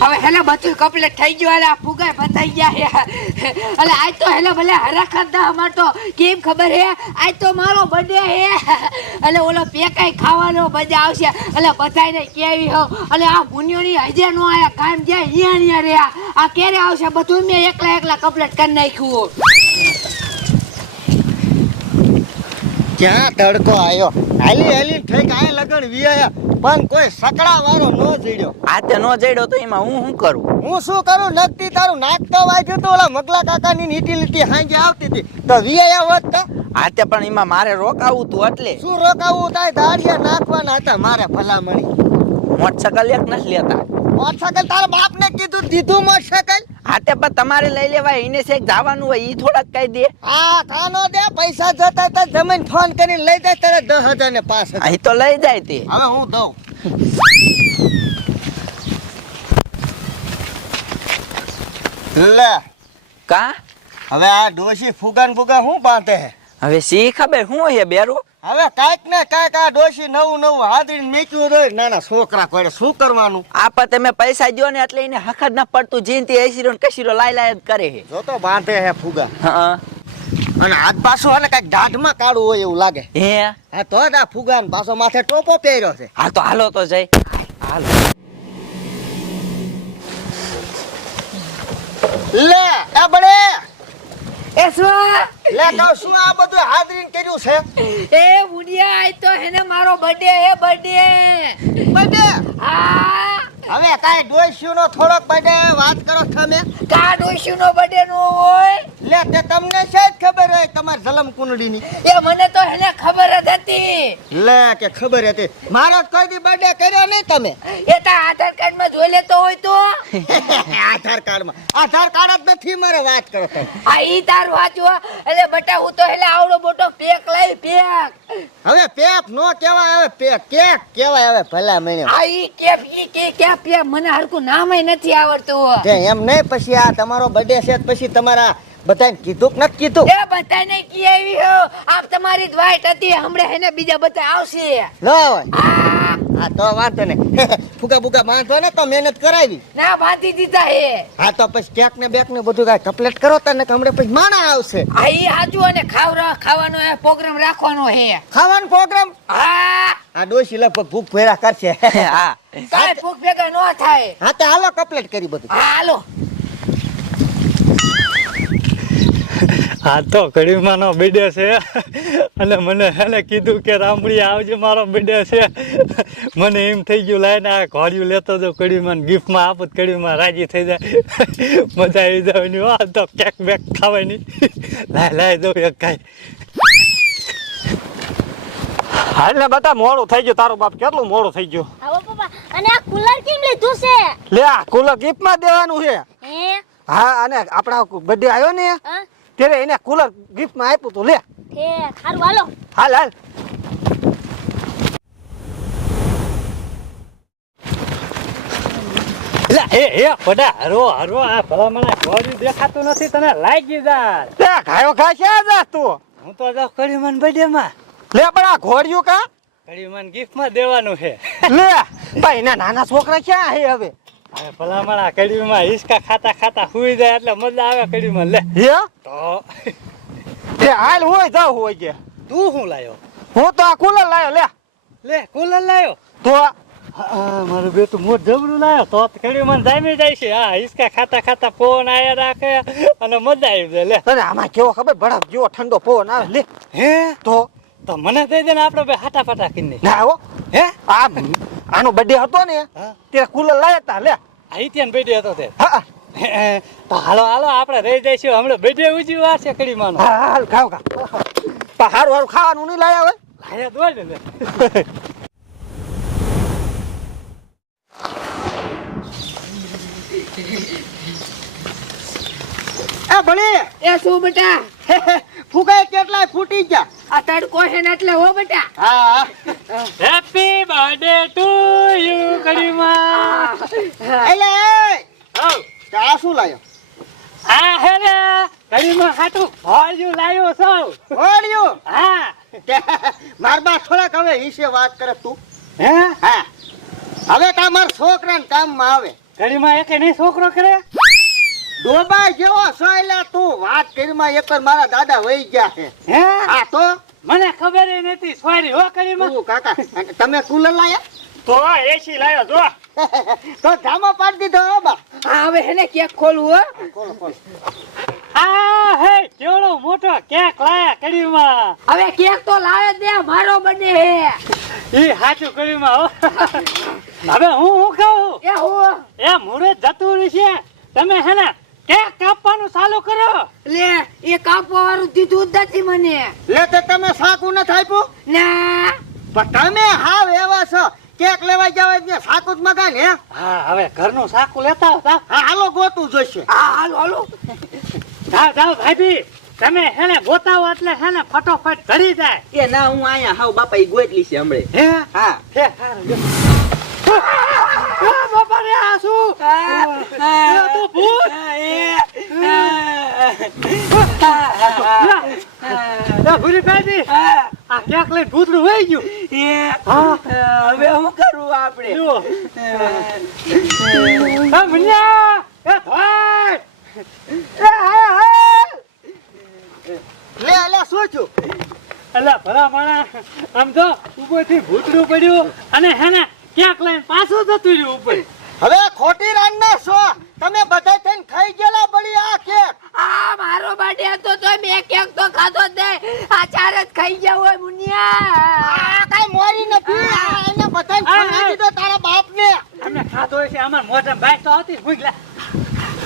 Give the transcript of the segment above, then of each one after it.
હવે હેલે બધું કમ્પ્લીટ થઈ ગયું. અલા, ફુગાય બતાઈ ગયા અલે, આજ તો હેલે ભલે હરખત દા અમાર તો કેમ ખબર હે? આજ તો મારો બર્થડે હે. અલે, ઓલો પેકાઈ ખાવાનો મજા આવશે. અલે બધાને કેવી હો. અલે, આ મુનિયોની હજે નો આયા, કામ જાય અહીંયા રહ્યા. આ ક્યારે આવશે બધું મેં એકલા એકલા કમ્પ્લીટ કરી નાખ્યું ક્યાં તડકો આવ્યો હાલી હાલી ઠેક કાંઈ લગન વિયા પણ કોઈ સકડા વાળો નો જડ્યો. આ તે નો જડ્યો તો એમાં હું શું કરું? હું શું કરું? નક્કી તારું નાક તો વાગ્યું તો. ઓલા મગલા કાકાની નીટી લીટી હાંજે આવતી હતી. તો વિયા હોત તો? આ તે પણ એમાં મારે રોકાવું તું એટલે. શું રોકાવું? તાય દાડિયા નાખવાના હતા મારે ભલામણી. મોટરસાયકલ એક નથી લેતા. મોટરસાયકલ તારા બાપને કીધું દીધું મોટરસાયકલ? આ તે પણ તમારે લઈ લેવાય એને શેક જવાનું હોય ઈ થોડાક કહી દે. હા થાનો દે પૈસા જતા તા જમીન ફોન કરીને લઈ જાય તારે દસ હજાર ને પાંચ હજાર. તો લઈ જાય તે. હવે હું દઉં. લે કા? હવે આ ડોશી ફુગાન ફુગા શું બાંધે હવે સી ખબર શું હે બેરું? હવે કાંઈક ને કાઈક આ ડોશી નવું નવું હાથરીને મેચ્યું હોય નાના છોકરા કોઈ શું કરવાનું? આ પર તમે પૈસા જો ને એટલે એને હખત ના પડતું. જીનતી એસીરો ને કસીરો લાય લાય કરે હે જો તો બાંધે હે ફુગા. હા. અને આજ પાછો અને કાંઈક દાઢમાં કાળું હોય એવું લાગે. હે? હા તો આ ફુગા ને પાછો માથે ટોપો પહેર્યો છે. હા તો હાલો તો જઈ. હાલો. લે એ બડે એ શું લે શું આ બધું હાજરીને કર્યું છે? એ મુનિયા આજ તો હેને મારો બર્થડે હે બર્થડે બડે હા. હવે કાંઈ નો થોડોક બડે વાત કરો તમે? કા ડોશી નો બર્થડે નો હોય? લે તે તમને છે જ ખબર હોય તમારી જલમ કુંડળીની. એ મને તો એને ખબર જ હતી. લે કે ખબર હતી. મારો કોઈ દી બર્થડે કર્યો નહીં તમે. એ તો આધાર કાર્ડમાં જોઈ લેતો હોય તો. આધાર કાર્ડમાં આધાર કાર્ડ જ નથી મારે વાત કરો તમે. આ ઈ તાર વાંચો એટલે બટા હું તો એટલે આવડો મોટો પેક લઈ પેક હવે પેક નો કેવા હવે પેક કેક કેવાય હવે ભલા મને. આ ઈ કેપ ઈ કે કેપ પે મને હરકું નામય નથી આવડતું એમ નહીં પછી આ તમારો બર્થડે છે પછી તમારા બધાને કીધું કે નથી કીધું? એ બધાને કી આવી હો. આપ તમારી જ વાઈટ હતી. હમણે હેને બીજા બધા આવશે. ન હોય. આ, હા તો વાંધો ને ફૂકા ફૂકા બાંધો ને તો મહેનત કરાવી. ના બાંધી દીધા હે. હા તો પછી કેક ને બેક ને બધું કાંઈ કમ્પ્લીટ કરો તને કે હમણાં પછી માણા આવશે. આ ઈ હાજુ અને ખાવરા ખાવાનો એ પ્રોગ્રામ રાખવાનો હે. ખાવાનો પ્રોગ્રામ હા. આ ડોશી લગભગ ભૂખ ભેરા કરશે. હા. કાંઈ ભૂખ ભેગા ન થાય. હા તો હાલો કમ્પ્લીટ કરી બધું. હા, હાલો. આ તો કડીમાનો બર્થડે છે. અને મને એને કીધું કે રામડી આવજે મારો બર્થડે છે. મને એમ થઈ ગયું લાઈને આ ઘોડિયું લેતો હતો કડીમાં ગિફ્ટમાં આપું તો કડીમાં રાજી થઈ જાય. મજા આવી જવાની આ તો કેક બેક ખાવાની. લાય લાય દઉં એક કાંઈ. હાલ ને બતા મોડું થઈ ગયું તારું બાપ કેટલું મોડું થઈ ગયું? અને આ કુલર કેમ લીધું છે? લે આ કુલર ગિફ્ટમાં દેવાનું છે. હા? અને આપણા બર્થડે આવ્યો ને? હા. ત્યારે એને કુલર ગિફ્ટમાં આપ્યું તું લે. એ હારું હાલો. હાલ હાલ. લે એ હે પડા હરો હરો આ ભલામણા ઘોડી દેખાતું નથી તને લાગી જા લે ખાયો ખા જા તું. હું તો જાઉં કડીમાન બર્થડે માં. લે પણ આ ઘોડિયું કા? કડીમાન ગિફ્ટમાં દેવાનું છે. લે ભાઈ એના નાના છોકરા ક્યાં હે હવે? હવે ભલામણા કડીમાં હિસકા ખાતા ખાતા સુઈ જાય એટલે મજા આવે કડીમાં લે. હે? તો. એ હાલ હોય જાવ હોય કે તું શું લાયો? હું તો આ કુલર લાયો લે. લે કુલર લાયો? તો હા, મારું બેટું મોટ જબરું લાયો. તો કડી મને જામી જાય છે. હા હિસકા ખાતા ખાતા ફોન આયા રાખે અને મજા આવી જાય લે. તને આમાં કેવો ખબર? બરફ જેવો ઠંડો પવન આવે લે. હે? તો? તો મને દઈ દે ને આપણે બે હાટા પાટા કરીને. ના આવો હે? આ આનો બર્થડે હતો ને તે કુલર લાયા તા લે. અહીંથી બર્થડે હતો તે. હા તો હાલો હાલો આપણે રહી જઈશું. હમણાં બર્થડે ઉજી વાર છે કડી માનો હા હાલ ખાવ ખા પણ હારું હારું ખાવાનું નહીં લાયા હોય લાયા દોડ ને એ ભણી. એ શું બેટા? ફૂગાય કેટલા ફૂટી ગયા. આ તડકો છે ને એટલે હો બેટા. હા હેપી બર્થડે એટલે આ શું લાયો? આ હે ને કડી માં હાટું હોળ્યું લાયો સૌ ઓળ્યું હા. માર બા થોડાક હવે હિસે વાત કરે તું. હે? હા. હવે તા માર છોકરાને કામમાં આવે. ઘડીમાં એકે નહીં છોકરો કરે? ડોબા જેવો છો એટલે તું. વાત કરીમાં એક મારા દાદા વહી ગયા છે. હે? હા તો? મને ખબર ય નથી સોરી હો કરી તું કાકા તમે કુલર લાયા? તો એસી લાયો જો. તો ધામો પાડી દીધો હો બા. હવે હેને કેક ખોલવું હો? ખોલો ખોલો. આ હે કેવડો મોટો કેક લાયા કડીમાં? હવે કેક તો લાવે દે મારો બને હે. ઈ હાચું કડીમાં હો. હવે હું હું કહું? એ હું એ મુરે જતું છે. તમે હે ને કેક કાપવાનું ચાલુ કરો? લે એ કાપવા વાળું દીધું જ નથી મને. લે તો તમે સાકું નથી આપ્યું? ના. પણ તમે હાવ એવા છો. કેક લેવા જાવ એટલે સાકુ જ મગાન ને હા? હવે ઘરનું સાકુ લેતા આવતા હા હાલો ગોતું જોઈશે હા હાલો હાલો. જાઓ જાઓ ભાભી તમે હેને ગોતાવો એટલે હેને ફટોફટ ધરી જાય. એ ના હું અહીંયા હાવ બાપા ઈ ગોતલી છે હમણે. હે? હા. હે બાપા રે આ શું? એ તો ભૂત. એ ભૂરી ભાભી આ કેક લઈને ભૂતડું વહી ગયું? હા. હવે હું કરું આપણે? એ મુન્યા! એ ભાઈ! એ હા હા લે લે અલા ભલા માણા આમ જો ઉપરથી ભૂતરું પડ્યું અને હે ને ક્યાંક લઈને પાછું જતું રહ્યું ઉપર. હવે ખોટી રાન ના શો તમે બધા થઈને ખાઈ ગયેલા બળી આ કેક. આ મારો બર્થડે હતો તો મેં કેક તો ખાધો જ નહીં. આ ચાર જ ખાઈ ગયા હોય મુનિયા. આ કાઈ મોરી નથી આ એને બધાને ખવડાવી દીધો તારા બાપને. અમને ખાધો છે અમાર મોઢા ભાઈ તો આવતી જ ભૂખ લે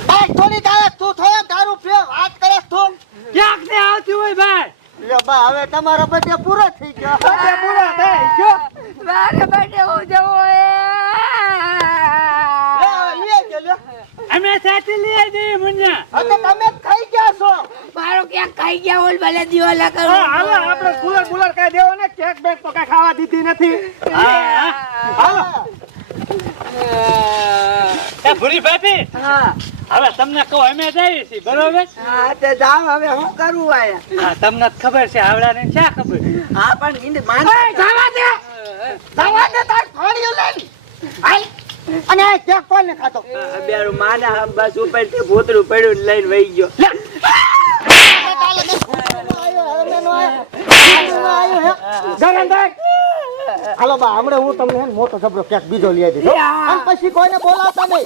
બાઈ થોડી તારે તું થયો દારૂ પીઓ વાત કરે તું. ક્યાંક ને આવતી હોય ભાઈ. લે બા હવે તમારો બર્થડે પૂરો થઈ ગયો. બર્થડે પૂરો થઈ ગયો. મારે બર્થડે હો જવો હે લે જે લે અમે સાથે લઈ જઈએ મુન્યા હવે તમે ખાઈ ગયા છો. મારો ક્યાંક ખાઈ ગયા હોય ભલે દિવાલા કરો. હાલો આપણે કુલર કુલર કહી દેવો ને? કેક બેક તો કઈ ખાવા દીધી નથી. હાલો. એ ભૂરી ભાભી હા. હવે તમને કહો અમે જઈએ છીએ બરોબર? હા તે જાવ હવે હું કરું આયા? હા તમને ખબર છે આવડાને ક્યાં ખબર? હા પણ ઈંડ માન જવા દે. જવા દે તાર ફોડીઓ લઈ હાલ અને આ કેક કોને ખાતો બેરું માના હમ બસ ઉપરથી ભૂતરું પડ્યું ને લઈને વહી ગયો. હાલો બા હમણાં હું તમને હે મોટો જબરો કેક બીજો લઈ દીધો પછી કોઈને બોલાવતા નહીં.